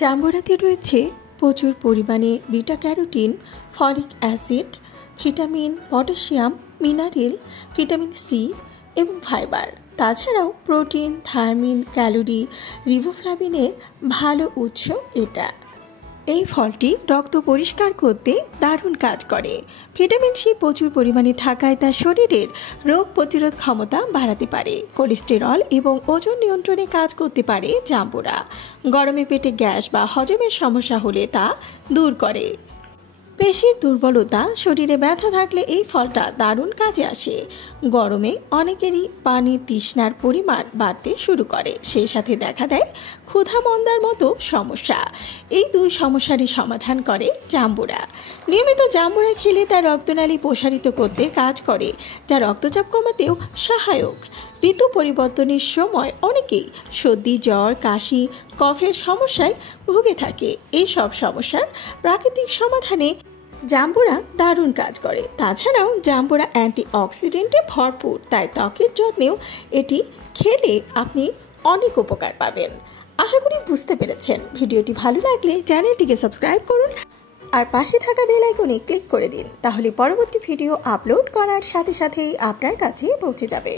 জাম্বুরাতে রয়েছে প্রচুর পরিমাণে beta carotene, folic acid, vitamin, potassium, mineral, vitamin C এবং ফাইবার। তাছাড়াও প্রোটিন, থায়ামিন, ক্যালোরি, রিবোফ্লাভিনের ভালো উৎস এটা। এই ফলটি রক্ত পরিষ্কার করতে দারুণ কাজ করে। ভিটামিন সি প্রচুর পরিমাণে থাকায় তার শরীরের রোগ প্রতিরোধ ক্ষমতা বাড়াতে পারে। কোলেস্টেরল এবং ওজন নিয়ন্ত্রণে কাজ করতে পারে জাম্বুরা। গরমে পেটে গ্যাস বা হজমের সমস্যা হলে তা দূর করে। পেশির দুর্বলতা, শরীরে ব্যথা থাকলে এই ফলটা দারুণ কাজে আসে। গরমে অনেকেরই পানি তৃষ্ণার পরিমাণ বাড়তে শুরু করে, সেই সাথে দেখা দেয় ক্ষুধা মন্দার মতো সমস্যা। এই দুই সমস্যারই সমাধান করে জাম্বুরা। নিয়মিত জাম্বুরা খেলে তা রক্তনালী প্রসারিত করতে কাজ করে, যা রক্তচাপ কমাতেও সহায়ক। ঋতু পরিবর্তনের সময় অনেকেই সর্দি, জ্বর, কাশি, কফের সমস্যায় ভুগে থাকে। এই সব সমস্যার প্রাকৃতিক সমাধানে জাম্বুরা দারুণ কাজ করে। তাছাড়াও জাম্বুরা অ্যান্টিঅক্সিডেন্টে ভরপুর, তাই ত্বকের যত্নেও এটি খেলে আপনি অনেক উপকার পাবেন। আশা করি বুঝতে পেরেছেন। ভিডিওটি ভালো লাগলে চ্যানেলটিকে সাবস্ক্রাইব করুন আর পাশে থাকা বেল আইকনে ক্লিক করে দিন, তাহলে পরবর্তী ভিডিও আপলোড করার সাথে সাথেই আপনার কাছে পৌঁছে যাবে।